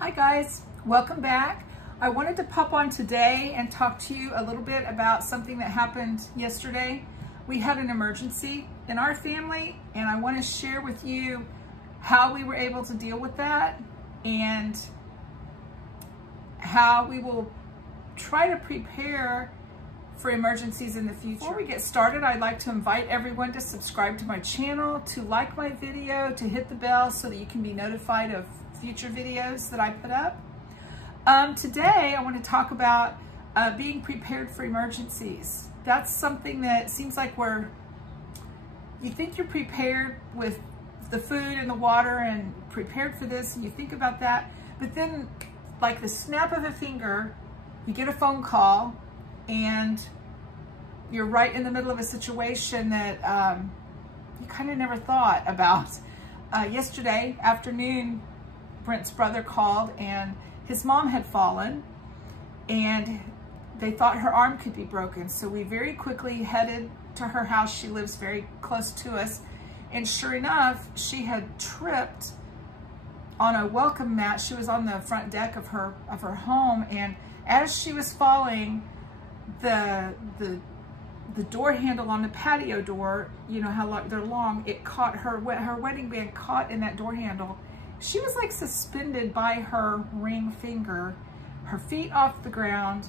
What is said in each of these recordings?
Hi guys, welcome back. I wanted to pop on today and talk to you a little bit about something that happened yesterday. We had an emergency in our family and I want to share with you how we were able to deal with that and how we will try to prepare for emergencies in the future. Before we get started, I'd like to invite everyone to subscribe to my channel, to like my video, to hit the bell so that you can be notified of future videos that I put up. Today, I want to talk about being prepared for emergencies. That's something that seems like you think you're prepared with the food and the water and prepared for this and you think about that, but then like the snap of a finger, you get a phone call and you're right in the middle of a situation that you kind of never thought about. Yesterday afternoon, Brent's brother called and his mom had fallen and they thought her arm could be broken. So we very quickly headed to her house. She lives very close to us. And sure enough, she had tripped on a welcome mat. She was on the front deck of her home. And as she was falling, the door handle on the patio door, you know how they're long, it caught her wedding band caught in that door handle. She was like suspended by her ring finger, her feet off the ground,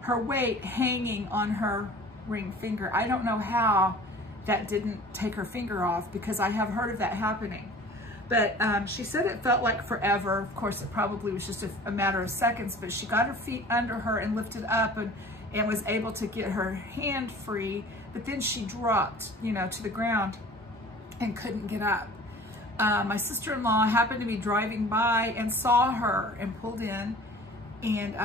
her weight hanging on her ring finger. I don't know how that didn't take her finger off because I have heard of that happening. But she said it felt like forever. Of course, it probably was just a matter of seconds, but she got her feet under her and lifted up and was able to get her hand free, but then she dropped, to the ground and couldn't get up. My sister-in-law happened to be driving by and saw her and pulled in, and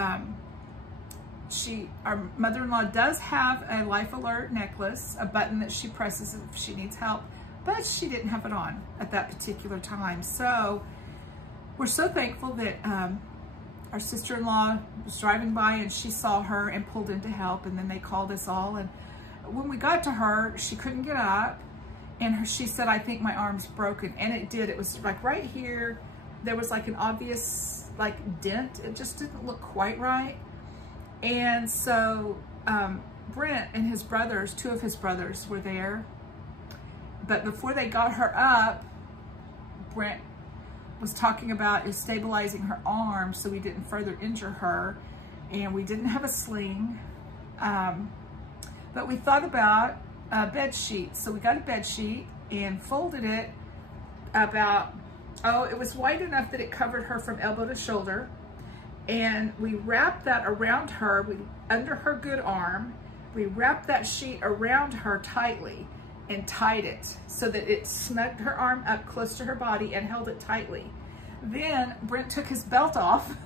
our mother-in-law does have a life alert necklace, a button that she presses if she needs help, but she didn't have it on at that particular time. So we're so thankful that our sister-in-law was driving by and she saw her and pulled in to help, and then they called us all. And when we got to her, she couldn't get up. And she said, I think my arm's broken. And it did. It was like right here, there was like an obvious dent. It just didn't look quite right. And so Brent and his brothers, two of his brothers were there. But before they got her up, Brent was talking about stabilizing her arm so we didn't further injure her. And we didn't have a sling. But we thought about a bed sheet. So we got a bed sheet and folded it about, it was wide enough that it covered her from elbow to shoulder. And we wrapped that around her, under her good arm. We wrapped that sheet around her tightly and tied it so that it snugged her arm up close to her body and held it tightly. Then Brent took his belt off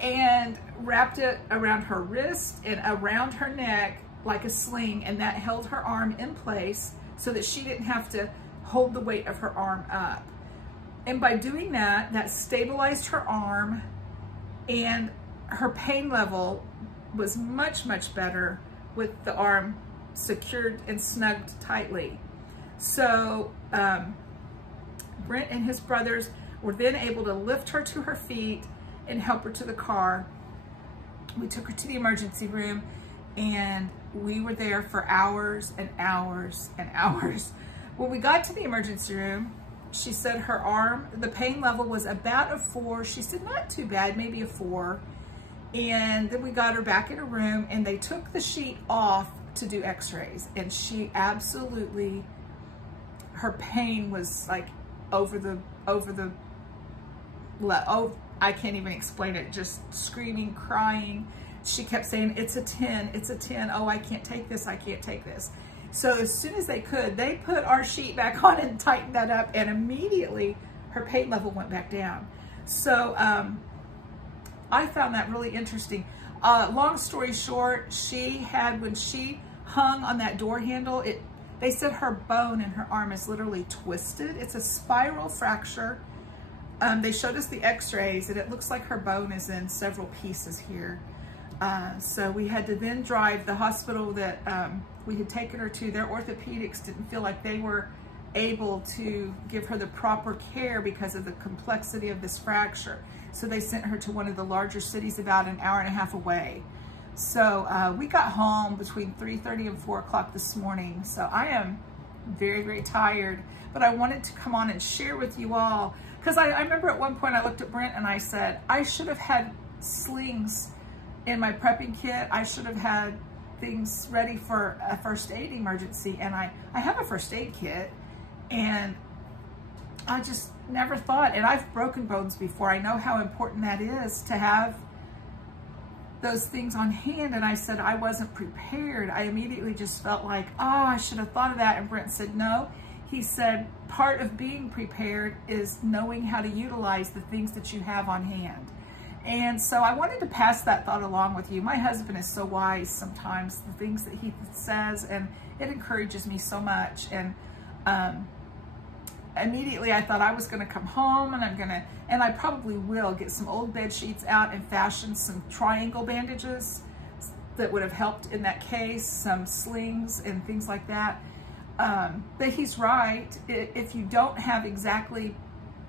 and wrapped it around her wrist and around her neck like a sling, and that held her arm in place so that she didn't have to hold the weight of her arm up. And by doing that, that stabilized her arm, and her pain level was much, much better with the arm secured and snugged tightly. So Brent and his brothers were then able to lift her to her feet and help her to the car. We took her to the emergency room, and we were there for hours and hours and hours. When we got to the emergency room, she said her arm, the pain level was about a 4. She said not too bad, maybe a 4. And then we got her back in her room and they took the sheet off to do x-rays. And she absolutely, her pain was like I can't even explain it, just screaming, crying. She kept saying, it's a 10, it's a 10. Oh, I can't take this, I can't take this. So as soon as they could, they put our sheet back on and tightened that up, and immediately her pain level went back down. So I found that really interesting. Long story short, when she hung on that door handle, they said her bone in her arm is literally twisted. It's a spiral fracture. They showed us the x-rays and it looks like her bone is in several pieces here. So we had to then drive the hospital that we had taken her to. Their orthopedics didn't feel like they were able to give her the proper care because of the complexity of this fracture. So they sent her to one of the larger cities about an hour and a half away. So we got home between 3:30 and 4 o'clock this morning. So I am very, very tired, but I wanted to come on and share with you all, because I remember at one point I looked at Brent and I said, I should have had slings in my prepping kit. I should have had things ready for a first aid emergency. And I have a first aid kit, and I just never thought, and I've broken bones before. I know how important that is to have those things on hand. And I said, I wasn't prepared. I immediately just felt like, oh, I should have thought of that. And Brent said, no. He said, part of being prepared is knowing how to utilize the things that you have on hand. And so I wanted to pass that thought along with you. My husband is so wise sometimes, the things that he says, and it encourages me so much. And immediately I thought I was going to come home and I probably will get some old bed sheets out and fashion some triangle bandages that would have helped in that case, some slings and things like that. But he's right. If you don't have exactly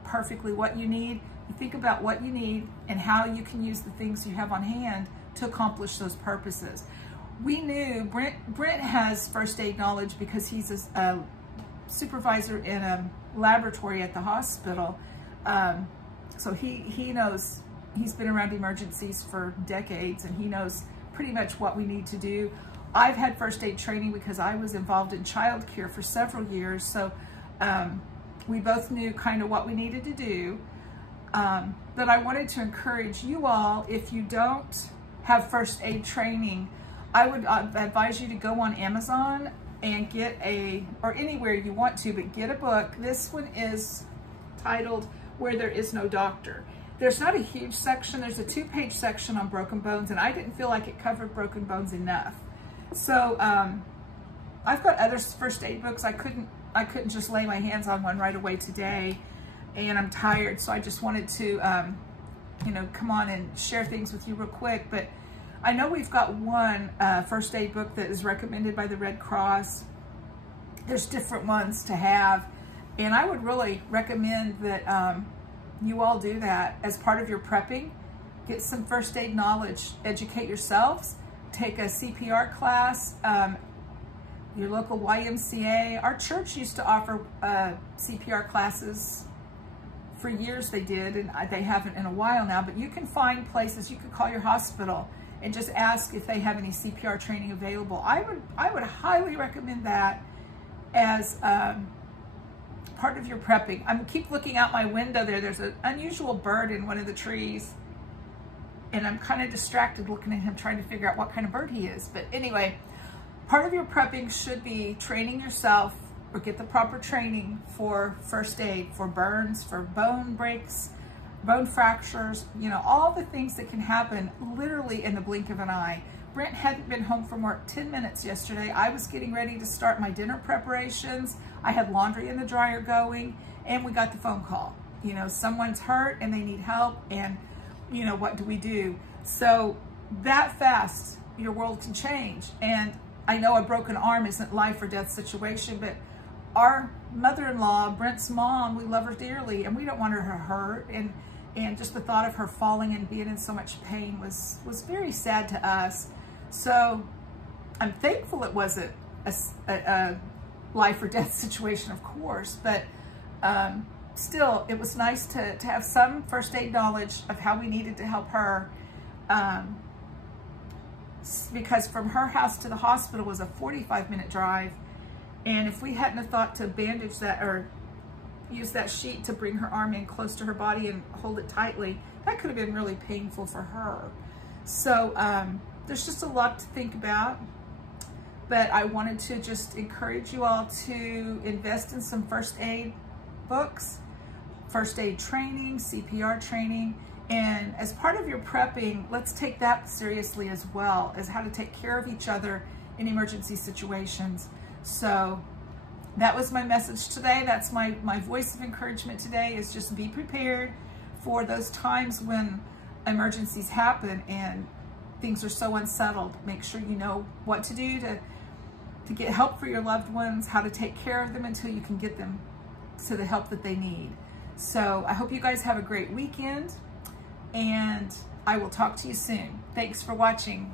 perfectly what you need, you think about what you need and how you can use the things you have on hand to accomplish those purposes. We knew Brent has first aid knowledge because he's a supervisor in a laboratory at the hospital. So he knows, he's been around emergencies for decades, and he knows pretty much what we need to do. I've had first aid training because I was involved in child care for several years. So we both knew kind of what we needed to do. But I wanted to encourage you all, if you don't have first aid training, I would advise you to go on Amazon and get or anywhere you want to, but get a book. This one is titled Where There Is No Doctor. There's not a huge section. There's a 2-page section on broken bones, and I didn't feel like it covered broken bones enough. So I've got other first aid books. I couldn't just lay my hands on one right away today, and I'm tired, so I just wanted to come on and share things with you real quick. But I know we've got one first aid book that is recommended by the Red Cross. There's different ones to have, and I would really recommend that you all do that as part of your prepping. Get some first aid knowledge, educate yourselves, take a CPR class, your local YMCA. Our church used to offer CPR classes. For years they did, and they haven't in a while now, but you can find places. You could call your hospital and just ask if they have any CPR training available. I would highly recommend that as part of your prepping. I keep looking out my window there. There's an unusual bird in one of the trees, and I'm kind of distracted looking at him, trying to figure out what kind of bird he is. But anyway, part of your prepping should be training yourself, or get the proper training for first aid, for burns, for bone breaks, bone fractures, all the things that can happen literally in the blink of an eye. Brent hadn't been home from work 10 minutes yesterday. I was getting ready to start my dinner preparations. I had laundry in the dryer going, and we got the phone call. Someone's hurt and they need help, and what do we do? So that fast, your world can change. And I know a broken arm isn't life or death situation, but our mother-in-law, Brent's mom, we love her dearly, and we don't want her hurt. And just the thought of her falling and being in so much pain was very sad to us. So I'm thankful it wasn't a life or death situation, of course, but still, it was nice to have some first aid knowledge of how we needed to help her, because from her house to the hospital was a 45-minute drive. And if we hadn't have thought to bandage that or use that sheet to bring her arm in close to her body and hold it tightly, that could have been really painful for her. So there's just a lot to think about. But I wanted to just encourage you all to invest in some first aid books, first aid training, CPR training. And as part of your prepping, let's take that seriously as well, as how to take care of each other in emergency situations. So that was my message today. That's my voice of encouragement today, is just be prepared for those times when emergencies happen and things are so unsettled. Make sure you know what to do to get help for your loved ones, how to take care of them until you can get them to the help that they need. So I hope you guys have a great weekend, and I will talk to you soon. Thanks for watching.